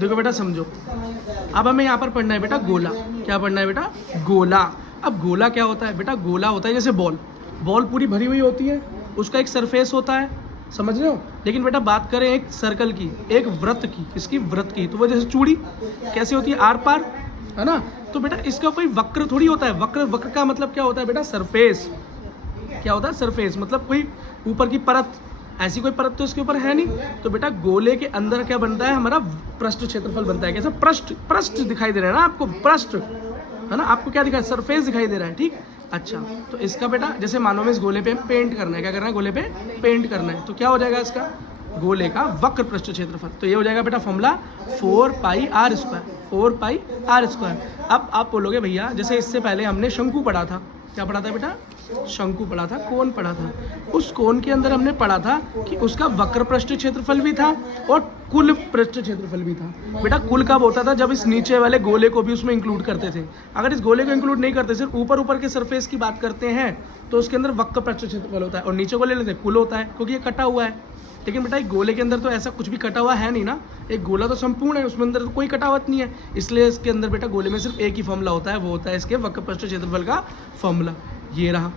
देखो बेटा समझो, अब हमें यहाँ पर पढ़ना है बेटा गोला। क्या पढ़ना है बेटा? गोला। अब गोला क्या होता है बेटा? गोला होता है जैसे बॉल, बॉल पूरी भरी हुई होती है, उसका एक सरफेस होता है, समझ रहे हो। लेकिन बेटा बात करें एक सर्कल की, एक वृत्त की, इसकी वृत्त की, तो वो जैसे चूड़ी कैसे होती है, आर पार, है ना। तो बेटा इसका कोई वक्र थोड़ी होता है। वक्र, वक्र का मतलब क्या होता है बेटा? सरफेस। क्या होता है? सरफेस, मतलब कोई ऊपर की परत, ऐसी कोई परत तो इसके ऊपर है नहीं। तो बेटा गोले के अंदर क्या बनता है? हमारा पृष्ठ क्षेत्रफल बनता है। कैसा? पृष्ठ, पृष्ठ दिखाई दे रहा है ना आपको, पृष्ठ, है ना। आपको क्या दिखाई? सरफेस दिखाई दे रहा है, ठीक। अच्छा, तो इसका बेटा जैसे मानो में इस गोले पे पेंट करना है, क्या करना है? गोले पे पेंट करना है, तो क्या हो जाएगा इसका? गोले का वक्र पृष्ठ क्षेत्रफल। तो ये हो जाएगा बेटा फॉर्मूला 4πr², 4πr²। अब आप बोलोगे भैया जैसे इससे पहले हमने शंकु पढ़ा था, क्या पढ़ा था बेटा? शंकु पढ़ा था, कोण पढ़ा था। उस कोण के अंदर हमने पढ़ा था कि उसका वक्र पृष्ठ क्षेत्रफल भी था और कुल पृष्ठ क्षेत्रफल भी था। बेटा कुल कब होता था? जब इस नीचे वाले गोले को भी उसमें इंक्लूड करते थे। अगर इस गोले को इंक्लूड नहीं करते, सिर्फ ऊपर ऊपर के सरफेस की बात करते हैं, तो उसके अंदर वक्र पृष्ठ क्षेत्रफल होता है, और नीचे को ले लेते हैं कुल होता है, क्योंकि ये कटा हुआ है। लेकिन बेटा एक गोले के अंदर तो ऐसा कुछ भी कटा हुआ है नहीं ना, एक गोला तो संपूर्ण है, उसमें अंदर तो कोई कटावत नहीं है। इसलिए इसके अंदर बेटा गोले में सिर्फ एक ही फॉर्मूला होता है, वो होता है इसके वक्र पृष्ठ क्षेत्रफल का फॉर्मूला। ये रहा,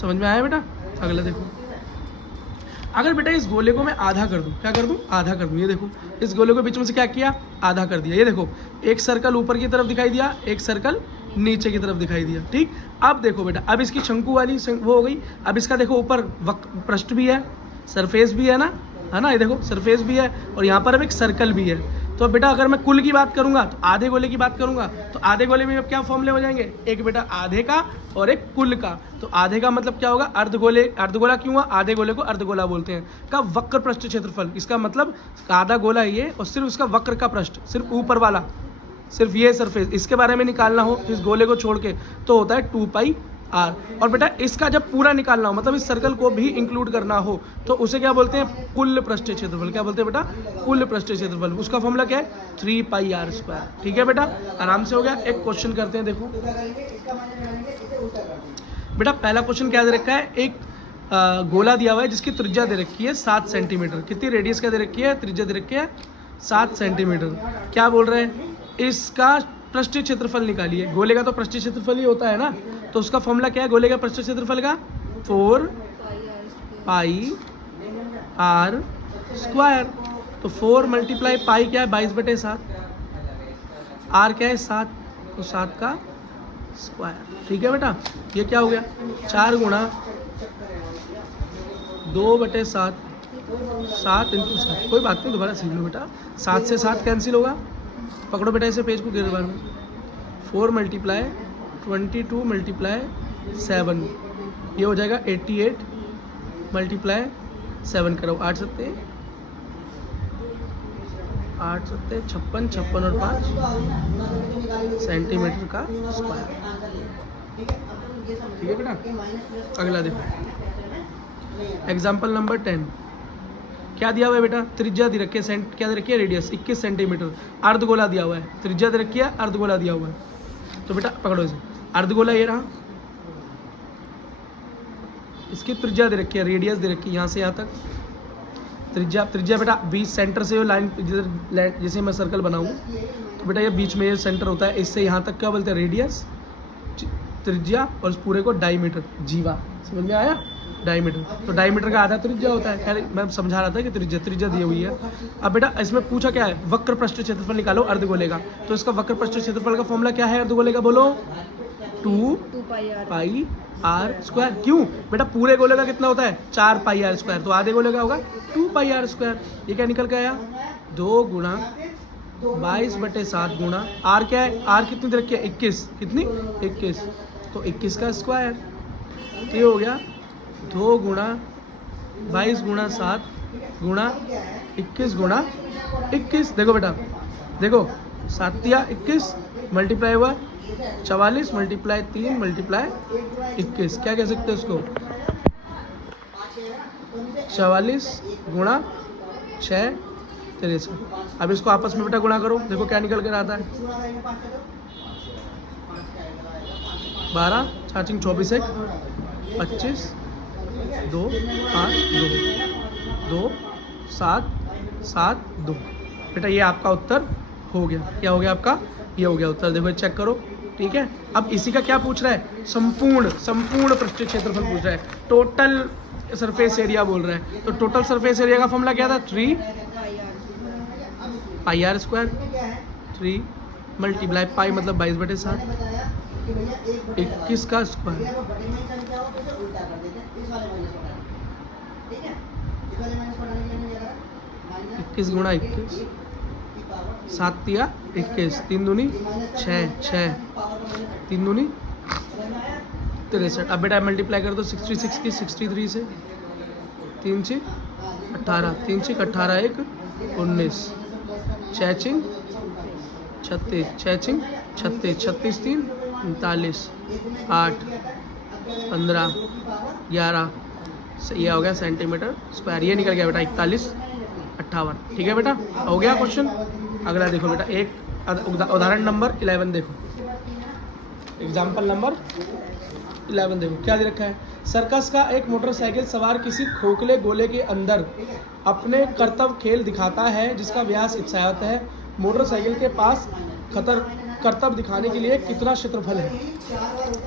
समझ में आया बेटा? अगला देखो, अगर बेटा इस गोले को मैं आधा कर दूं, क्या कर दूं? आधा कर दूं। ये देखो, इस गोले को बीच में से क्या किया? आधा कर दिया। ये देखो, एक सर्कल ऊपर की तरफ दिखाई दिया, एक सर्कल नीचे की तरफ दिखाई दिया, ठीक। अब देखो बेटा, अब इसकी शंकु वाली वो हो गई। अब इसका देखो ऊपर पृष्ठ भी है, सरफेस भी है ना, है ना। ये देखो सरफेस भी है, और यहाँ पर अब एक सर्कल भी है। तो अब बेटा अगर मैं कुल की बात करूंगा, तो आधे गोले की बात करूंगा, तो आधे गोले में अब क्या फॉर्मूले हो जाएंगे? एक बेटा आधे का और एक कुल का। तो आधे का मतलब क्या होगा? अर्धगोले, अर्धगोला क्यों हुआ? आधे गोले को अर्धगोला बोलते हैं। का वक्र पृष्ठ क्षेत्रफल, इसका मतलब आधा गोला ये, और सिर्फ उसका वक्र का पृष्ठ, सिर्फ ऊपर वाला, सिर्फ ये सरफेस, इसके बारे में निकालना हो इस गोले को छोड़ के, तो होता है 2πr। और बेटा इसका जब पूरा निकालना हो, मतलब इस सर्कल को भी इंक्लूड करना हो, तो उसे क्या बोलते हैं? कुल पृष्ठ क्षेत्रफल। क्या बोलते हैं बेटा? कुल पृष्ठ क्षेत्रफल। उसका फॉर्मूला क्या है? 3πr²। ठीक है बेटा, आराम से हो गया। एक क्वेश्चन करते हैं, देखो बेटा पहला क्वेश्चन क्या दे रखा है? एक गोला दिया हुआ है जिसकी त्रिज्या दे रखी है 7 सेंटीमीटर। कितनी रेडियस क्या दे रखी है? त्रिज्या दे रखी है 7 सेंटीमीटर। क्या बोल रहे हैं? इसका पृष्ठीय क्षेत्रफल निकालिए। गोले का तो पृष्ठीय क्षेत्रफल ही होता है ना, तो उसका फॉर्मूला क्या है गोले का पृष्ठीय क्षेत्रफल का? 4πr²। तो 4 × पाई क्या है? 22/7। आर क्या है? 7, तो 7 का स्क्वायर। ठीक है बेटा, ये क्या हो गया? 4 × 2/7, 7 × 7। कोई बात नहीं, दोबारा सीख लो बेटा। 7 से 7 कैंसिल होगा। पकड़ो बेटा इसे, पेज को गिर बार में। 4 × 22 × 7, ये हो जाएगा 88 × 7 करो। 8 सत्ते 56, 56 और 5 सेंटीमीटर का स्क्वायर। ठीक है बेटा, अगला देखो एग्जाम्पल नंबर 10। क्या दिया हुआ है बेटा? त्रिज्या दे रखी है, क्या दे रखी है? Radius 21 centimetre. अर्धगोला दिया हुआ है, त्रिज्या दे रखी है, अर्धगोला दिया हुआ है। तो बेटा पकड़ो इसे, अर्धगोला ये रहा, इसकी त्रिज्या दे रखी है, रेडियस दे रखी है यहाँ से यहाँ तक। त्रिज्या बेटा 20 सेंटर से लाइन, जैसे मैं सर्कल बनाऊँ तो बेटा ये बीच में ये सेंटर होता है, इससे यहाँ तक क्या बोलते हैं? रेडियस, त्रिज्या, और उस पूरे को डायमीटर, जीवा। समझ में आया? डायमीटर, तो डायमीटर का आधा त्रिज्या होता है। खैर मैं समझा रहा था कि त्रिज्या दी हुई है। अब बेटा इसमें पूछा क्या है? वक्र पृष्ठ क्षेत्रफल निकालो अर्धगोले का। तो इसका वक्र पृष्ठ क्षेत्रफल का फॉर्मूला क्या है अर्धगोले का? बोलो। 2πr²। क्यों बेटा? पूरे गोले का कितना होता है? 4πr²। तो आधे गोले का होगा 2πr²। ये क्या निकल के आया? 2 × 22/7 गुणा आर क्या है? आर कितनी दे रखी है? 21। कितनी? 21। तो 21 का स्क्वायर। तो ये हो गया 2 × 22 × 7 गुणा 21 × 21। देखो बेटा, देखो 7 या 21 मल्टीप्लाई हुआ 44 × 3 × 21। क्या कह सकते हैं उसको? 44 × 6 63। अब इसको आपस में बेटा गुणा करो, देखो क्या निकल कर आता है? 12 4 24 1 25 2 5 2 2 7 7 2। बेटा ये आपका उत्तर हो गया। क्या हो गया आपका? ये हो गया उत्तर। देखो चेक करो, ठीक है। अब इसी का क्या पूछ रहा है? संपूर्ण पृष्ठीय क्षेत्रफल पूछ रहा है, टोटल सरफेस एरिया बोल रहा है। तो टोटल सरफेस एरिया का फॉर्मूला क्या था? 3 पाई आर स्क्वायर। 3 मल्टीप्लाई पाई मतलब 22/7, 21 का स्क्वायर। 21 गुणा 21, 7 तिया 21, 3 दूनी 6, 3 दूनी 63। अब बेटा मल्टीप्लाई कर दो 66 की 63 से, 3 6 18, 3 6 18, 1 19, 6 6 36, 6 6 36, 36 3 39, 8 15 11, ये हो गया सेंटीमीटर स्क्वायर। ये निकल गया बेटा 41 58। ठीक है बेटा, हो गया क्वेश्चन। अगला देखो बेटा, एक उदाहरण नंबर 11 देखो, एग्जाम्पल नंबर 11 देखो क्या दे रखा है। सर्कस का एक मोटरसाइकिल सवार किसी खोखले गोले के अंदर अपने कर्तव्य खेल दिखाता है जिसका व्यास इत्साहत है। मोटरसाइकिल के पास कर्तव्य दिखाने के लिए कितना क्षेत्रफल है?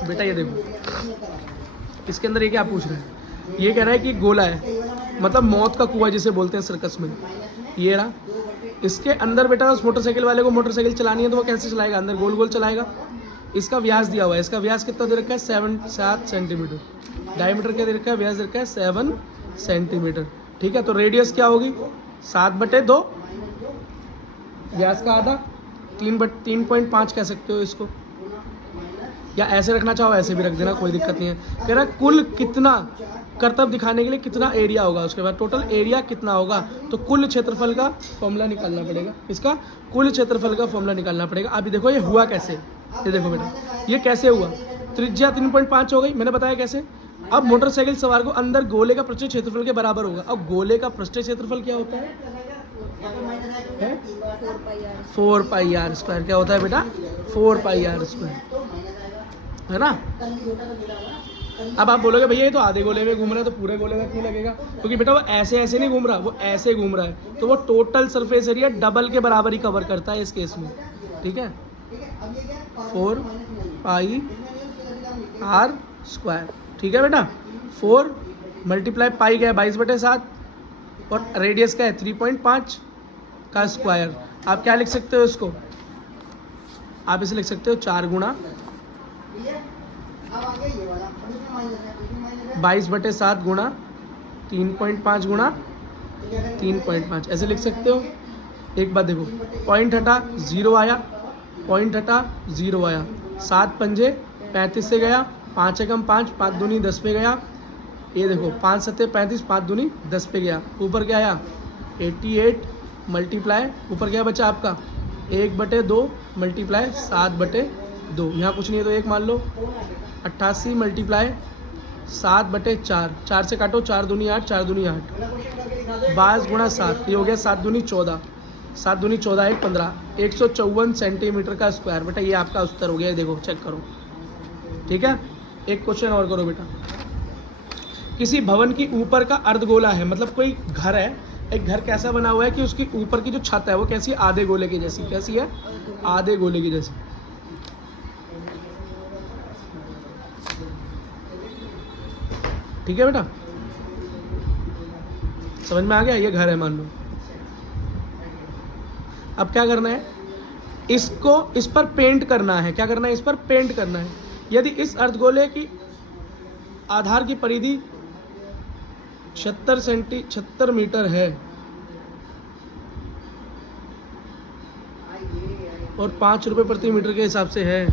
बेटा ये देखो, इसके अंदर ये क्या पूछ रहा है? ये कह रहा है कि गोला है, मतलब मौत का कुआं जिसे बोलते हैं सर्कस में। ये रहा, इसके अंदर बेटा उस मोटरसाइकिल वाले को मोटरसाइकिल चलानी है तो वो कैसे चलाएगा? अंदर गोल गोल चलाएगा। इसका व्यास दिया हुआ है, इसका व्यास कितना दे रखा है? 7 सेंटीमीटर। डायमीटर क्या दे रखा है? व्यास दे रखा है 7 सेंटीमीटर। ठीक है, तो रेडियस क्या होगी? 7/2, व्यास का आधा, 3.5 कह सकते हो इसको, या ऐसे रखना चाहो ऐसे भी रख देना, कोई दिक्कत नहीं है। कह रहा है कुल कितना कर्तव्य दिखाने के लिए कितना एरिया होगा, उसके बाद टोटल एरिया कितना होगा। तो कुल क्षेत्रफल का फॉर्मूला निकालना पड़ेगा, इसका कुल क्षेत्रफल का फॉर्मूला निकालना पड़ेगा। अभी देखो ये हुआ कैसे, ये देखो बेटा ये कैसे हुआ। त्रिज्या 3.5 हो गई, मैंने बताया कैसे। अब मोटरसाइकिल सवार को अंदर गोले का पृष्ठीय क्षेत्रफल के बराबर होगा। अब गोले का पृष्ठीय क्षेत्रफल क्या होता है? 4 पाई आर स्क्वायर। क्या होता है बेटा? 4 पाई आर स्क्वायर, है ना। अब आप बोलोगे भैया ये तो आधे गोले में घूम रहा है तो पूरे गोले में क्यों लगेगा? क्योंकि बेटा वो ऐसे ऐसे नहीं घूम रहा, वो ऐसे घूम रहा है, तो वो टोटल सरफेस एरिया डबल के बराबर ही कवर करता है इस केस में। ठीक है, 4 पाई आर स्क्वायर। ठीक है बेटा, 4 मल्टीप्लाई पाई गया 22/7 और रेडियस का है 3.5 का स्क्वायर। आप क्या लिख सकते हो इसको? आप इसे लिख सकते हो 4 गुणा 22/7 गुणा 3.5 गुणा 3.5, ऐसे लिख सकते हो। एक बात देखो, पॉइंट हटा 0 आया, पॉइंट हटा 0 आया, 7 पंजे 35 से गया, 5 एकम 5, 5 दूनी 10 पे गया। ये देखो 5 सत्ते 35, 5 दूनी 10 पे गया। ऊपर क्या आया? 88 मल्टीप्लाई, ऊपर क्या बचा आपका? 1/2 मल्टीप्लाई 7/2, यहाँ कुछ नहीं है तो 1 मान लो। 88 मल्टीप्लाई 7/4, 4 से काटो, 4 दूनी 8, 4 दूनी 8, 22 गुणा 7, ये हो गया 7 दूनी 14, 7 दूनी 14, 1 15, 154 सेंटीमीटर का स्क्वायर। बेटा ये आपका उत्तर हो गया, देखो चेक करो। ठीक है, एक क्वेश्चन और करो बेटा। किसी भवन की ऊपर का अर्धगोला है, मतलब कोई घर है, एक घर कैसा बना हुआ है कि उसकी ऊपर की जो छत है वो कैसी है? आधे गोले की जैसी। कैसी है? आधे गोले की जैसी। ठीक है बेटा, समझ में आ गया? ये घर है मान लो। अब क्या करना है? इसको इस पर पेंट करना है। क्या करना है? इस पर पेंट करना है। यदि इस अर्धगोले की आधार की परिधि 76 मीटर है और 5 रुपये प्रति मीटर के हिसाब से है,